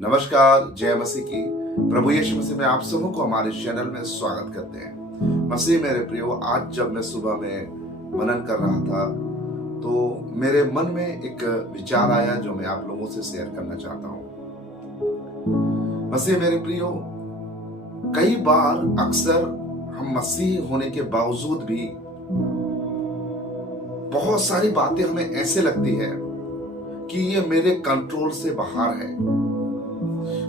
नमस्कार, जय मसीह की। प्रभु यीशु मसीह में आप सबों को हमारे चैनल में स्वागत करते हैं। मसीह मेरे प्रियो, आज जब मैं सुबह में मनन कर रहा था तो मेरे मन में एक विचार आया जो मैं आप लोगों से शेयर करना चाहता हूं। मसीह मेरे प्रियो, कई बार अक्सर हम मसीह होने के बावजूद भी बहुत सारी बातें हमें ऐसे लगती है कि ये मेरे कंट्रोल से बाहर है।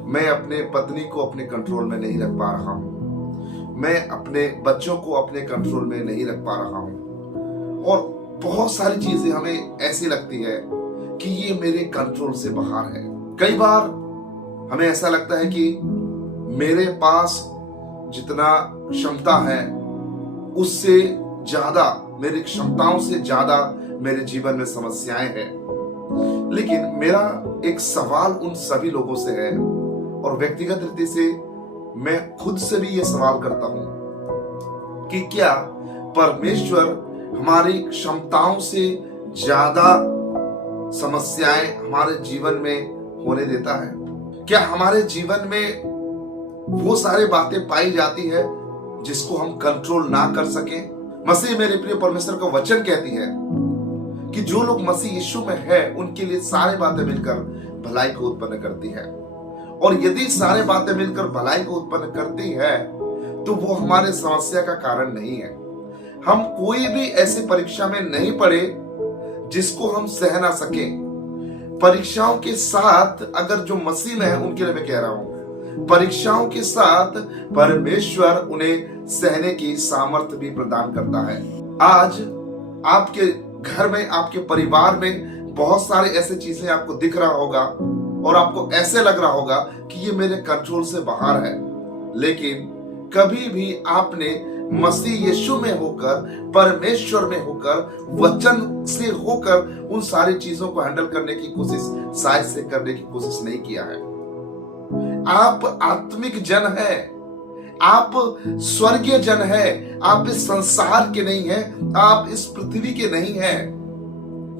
मैं अपने पत्नी को अपने कंट्रोल में नहीं रख पा रहा हूं, मैं अपने बच्चों को अपने कंट्रोल में नहीं रख पा रहा हूं, और बहुत सारी चीजें हमें ऐसी लगती है कि ये मेरे कंट्रोल से बाहर है। कई बार हमें ऐसा लगता है कि मेरे पास जितना क्षमता है उससे ज्यादा, मेरी क्षमताओं से ज्यादा मेरे जीवन में समस्याएं हैं। लेकिन मेरा एक सवाल उन सभी लोगों से है, और व्यक्तिगत रीति से मैं खुद से भी ये सवाल करता हूं कि क्या परमेश्वर हमारी क्षमताओं से ज्यादा समस्याएं हमारे जीवन में होने देता है? क्या हमारे जीवन में वो सारी बातें पाई जाती है जिसको हम कंट्रोल ना कर सके? मसीह मेरे प्रिय, परमेश्वर का वचन कहती है कि जो लोग मसीह यीशु में है उनके लिए सारी बातें मिलकर भलाई को उत्पन्न करती है। और यदि सारे बातें मिलकर भलाई को उत्पन्न करती है तो वो हमारे समस्या का कारण नहीं है। हम कोई भी ऐसी परीक्षा में नहीं पड़े जिसको हम सह ना सके। परीक्षाओं के साथ अगर जो मसीह में है, उनके लिए मैं कह रहा हूं, परीक्षाओं के साथ परमेश्वर उन्हें सहने की सामर्थ्य भी प्रदान करता है। आज आपके घर में, आपके परिवार में बहुत सारे ऐसे चीजें आपको दिख रहा होगा और आपको ऐसे लग रहा होगा कि ये मेरे कंट्रोल से बाहर है। लेकिन कभी भी आपने मसीह यीशु में होकर, परमेश्वर में होकर, वचन से होकर उन सारी चीजों को हैंडल करने की कोशिश, शायद से करने की कोशिश नहीं किया है। आप आत्मिक जन है, आप स्वर्गीय जन है, आप इस संसार के नहीं है, आप इस पृथ्वी के नहीं है।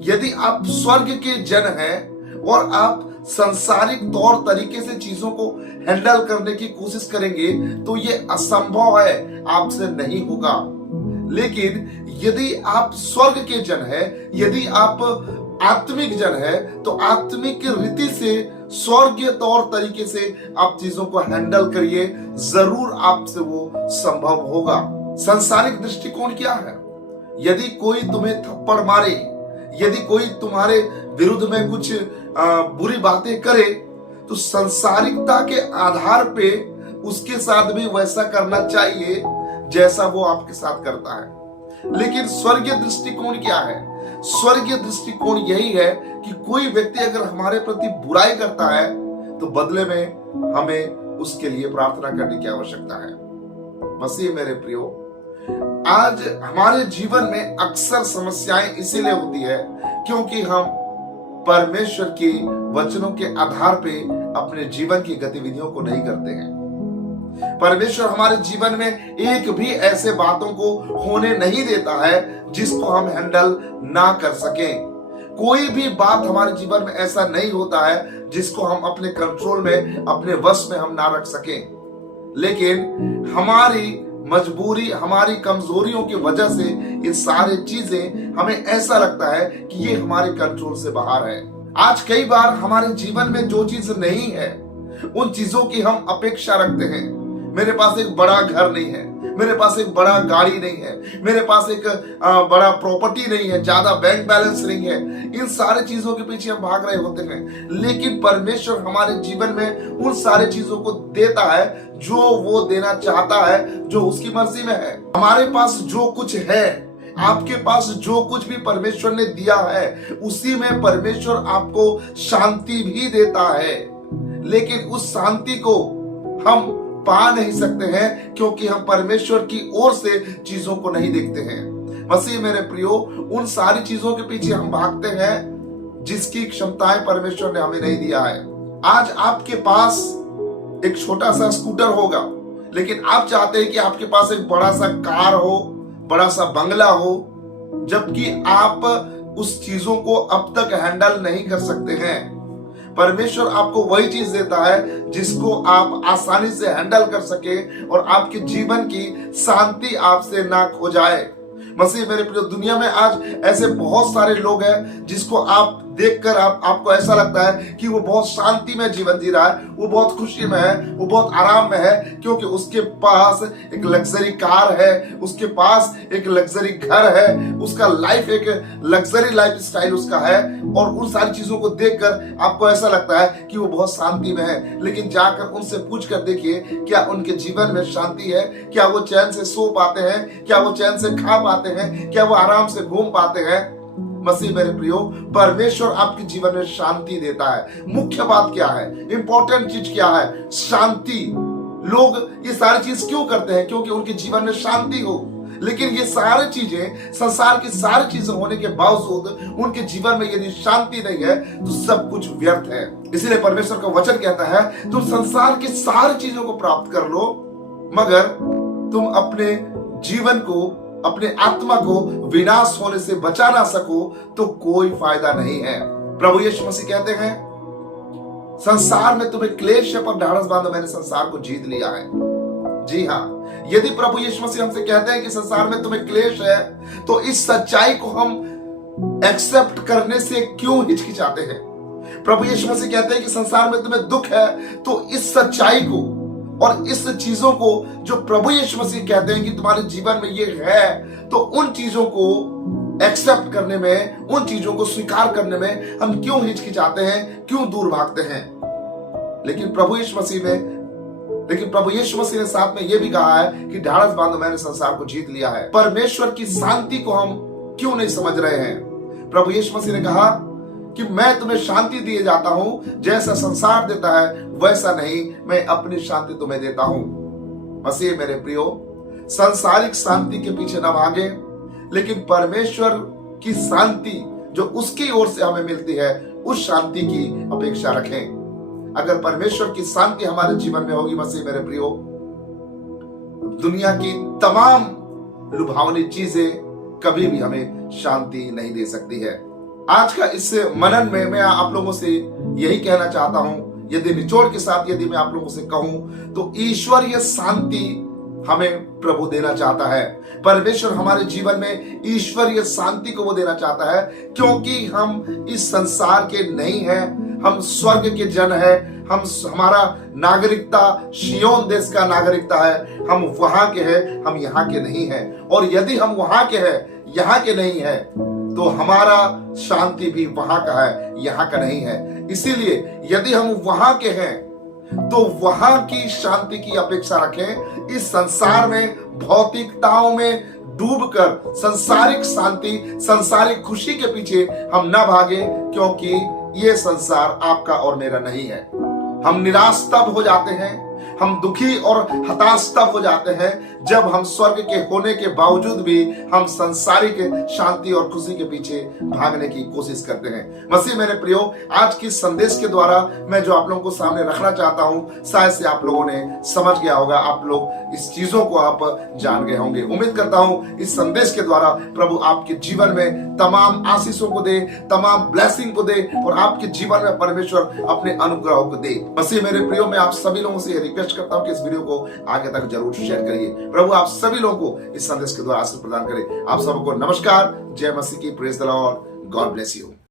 यदि आप स्वर्ग के जन हैं और आप सांसारिक तौर तरीके से चीजों को हैंडल करने की कोशिश करेंगे तो ये असंभव है, आपसे नहीं होगा। लेकिन यदि आप स्वर्ग के जन है, यदि आप आत्मिक जन है, तो आत्मिक रीति से, स्वर्गीय तौर तरीके से आप चीजों को हैंडल करिए, जरूर आपसे वो संभव होगा। सांसारिक दृष्टिकोण क्या है? यदि कोई तुम्हें थप्पड़ मारे, यदि कोई तुम्हारे विरुद्ध में कुछ बुरी बातें करे, तो सांसारिकता के आधार पे उसके साथ भी वैसा करना चाहिए जैसा वो आपके साथ करता है। लेकिन स्वर्गीय दृष्टिकोण क्या है? स्वर्गीय दृष्टिकोण यही है कि कोई व्यक्ति अगर हमारे प्रति बुराई करता है तो बदले में हमें उसके लिए प्रार्थना करने की आवश्यकता है। मसीह मेरे प्रियो, आज हमारे जीवन में अक्सर समस्याएं इसीलिए होती है क्योंकि हम परमेश्वर के वचनों के आधार पे अपने जीवन की गतिविधियों को नहीं करते हैं। परमेश्वर हमारे जीवन में एक भी ऐसे बातों को होने नहीं देता है जिसको हम हैंडल ना कर सकें। कोई भी बात हमारे जीवन में ऐसा नहीं होता है जिसको हम अपने कंट्रोल में, अपने वश में हम ना रख सकें। लेकिन हमारी मजबूरी, हमारी कमजोरियों की वजह से ये सारी चीजें हमें ऐसा लगता है कि ये हमारे कंट्रोल से बाहर है। आज कई बार हमारे जीवन में जो चीज नहीं है उन चीजों की हम अपेक्षा रखते हैं। मेरे पास एक बड़ा घर नहीं है, मेरे पास एक बड़ा गाड़ी नहीं है, मेरे पास एक बड़ा प्रॉपर्टी नहीं है, ज्यादा बैंक बैलेंस नहीं है। इन सारे चीजों के पीछे हम भाग रहे होते हैं। लेकिन परमेश्वर हमारे जीवन में उन सारे चीजों को देता है जो वो देना चाहता है, जो उसकी मर्जी में है। हमारे पास जो कुछ है, आपके पास जो कुछ भी परमेश्वर ने दिया है, उसी में परमेश्वर आपको शांति भी देता है। लेकिन उस शांति को हम पा नहीं सकते हैं क्योंकि हम परमेश्वर की ओर से चीजों को नहीं देखते हैं। मसीह मेरे प्रियो, उन सारी चीजों के पीछे हम भागते हैं जिसकी क्षमताएं परमेश्वर ने हमें नहीं दिया है। आज आपके पास एक छोटा सा स्कूटर होगा, लेकिन आप चाहते हैं कि आपके पास एक बड़ा सा कार हो, बड़ा सा बंगला हो, जबकि आप उस चीजों को अब तक हैंडल नहीं कर सकते हैं। परमेश्वर आपको वही चीज देता है जिसको आप आसानी से हैंडल कर सके और आपके जीवन की शांति आपसे ना खो जाए। मसीह मेरे प्रिय, दुनिया में आज ऐसे बहुत सारे लोग हैं जिसको आप देखकर आपको ऐसा लगता है कि वो बहुत शांति में जीवन जी रहा है, वो बहुत खुशी में है, वो बहुत आराम में है, क्योंकि उसके पास एक लग्जरी कार है, उसके पास एक लग्जरी घर है, उसका लाइफ एक लग्जरी लाइफ स्टाइल उसका है। और उन सारी चीजों को देखकर आपको ऐसा लगता है कि वो बहुत शांति में है। लेकिन जाकर उनसे पूछ कर देखिए, क्या उनके जीवन में शांति है? क्या वो चैन से सो पाते हैं? क्या वो चैन से खा पाते हैं? क्या वो आराम से घूम पाते हैं? मसीह मेरे प्रियो, परमेश्वर आपके जीवन में शांति देता है। मुख्य बात क्या है? इंपॉर्टेंट चीज क्या है? शांति। लोग ये सारी चीज क्यों करते हैं? क्योंकि उनके जीवन में शांति हो। लेकिन ये सारी चीजें, संसार की सारी चीजें होने के बावजूद उनके जीवन में यदि शांति नहीं है तो सब कुछ व्यर्थ है। इसीलिए परमेश्वर का वचन कहता है, तुम संसार की सारी चीजों को प्राप्त कर लो, मगर तुम अपने जीवन को, अपने आत्मा को विनाश होने से बचा ना सको तो कोई फायदा नहीं है। प्रभु यीशु मसीह कहते हैं, संसार में तुम्हें क्लेश है, पर ढाढ़स बांधो, मैंने संसार को जीत लिया है। जी हाँ, यदि प्रभु यीशु मसीह हमसे कहते हैं कि संसार में तुम्हें क्लेश है, तो इस सच्चाई को हम एक्सेप्ट करने से क्यों हिचकिचाते हैं? प्रभु यीशु मसीह कहते हैं कि संसार में तुम्हें दुख है, तो इस सच्चाई को और इस चीजों को जो प्रभु यीशु मसीह कहते हैं कि तुम्हारे जीवन में ये है, तो उन चीजों को एक्सेप्ट करने में, उन चीजों को स्वीकार करने में हम क्यों हिचकिचाते हैं, क्यों दूर भागते हैं? लेकिन प्रभु यीशु मसीह ने साथ में यह भी कहा है कि ढाढ़स बांधो, मैंने संसार को जीत लिया है। परमेश्वर की शांति को हम क्यों नहीं समझ रहे हैं? प्रभु यीशु मसीह ने कहा कि मैं तुम्हें शांति दिए जाता हूं, जैसा संसार देता है वैसा नहीं, मैं अपनी शांति तुम्हें देता हूं। मसीह मेरे प्रियो, सांसारिक शांति के पीछे न भागे, लेकिन परमेश्वर की शांति जो उसकी ओर से हमें मिलती है, उस शांति की अपेक्षा रखें। अगर परमेश्वर की शांति हमारे जीवन में होगी मसीह मेरे प्रियो, दुनिया की तमाम लुभावनी चीजें कभी भी हमें शांति नहीं दे सकती है। आज का इस मनन में मैं आप लोगों से यही कहना चाहता हूं, यदि निचोड़ के साथ यदि मैं आप लोगों से कहूं, तो ईश्वरीय शांति हमें प्रभु देना चाहता है। परमेश्वर हमारे जीवन में ईश्वरीय शांति को वो देना चाहता है, क्योंकि हम इस संसार के नहीं हैं, हम स्वर्ग के जन हैं। हमारा नागरिकता शियोन देश का नागरिकता है, हम वहां के हैं, हम यहाँ के नहीं हैं। और यदि हम वहां के हैं, यहाँ के नहीं है, तो हमारा शांति भी वहां का है, यहाँ का नहीं है। इसीलिए यदि हम वहां के हैं तो वहां की शांति की अपेक्षा रखें। इस संसार में भौतिकताओं में डूबकर सांसारिक शांति, सांसारिक खुशी के पीछे हम न भागे, क्योंकि ये संसार आपका और मेरा नहीं है। हम निराश तब हो जाते हैं, हम दुखी और हताश तब हो जाते हैं जब हम स्वर्ग के होने के बावजूद भी हम संसारिक शांति और खुशी के पीछे भागने की कोशिश करते हैं। मसीह मेरे प्रियो, आज की संदेश के द्वारा मैं जो आप लोगों को सामने रखना चाहता हूं, शायद से आप लोगों ने समझ गया होगा, आप लोग इस चीजों को आप जान गए होंगे। उम्मीद करता हूं इस संदेश के द्वारा प्रभु आपके जीवन में तमाम आशीषों को दे, तमाम ब्लेसिंग को दे और आपके जीवन में परमेश्वर अपने अनुग्रह को दे। मसीह मेरे प्रियो, मैं आप सभी लोगों से रिक्वेस्ट करता हूं कि इस वीडियो को आगे तक जरूर शेयर करिए। प्रभु आप सभी लोगों को इस संदेश के द्वारा आशीष प्रदान करे। आप सबको नमस्कार, जय मसीह की, praise the Lord, God bless you.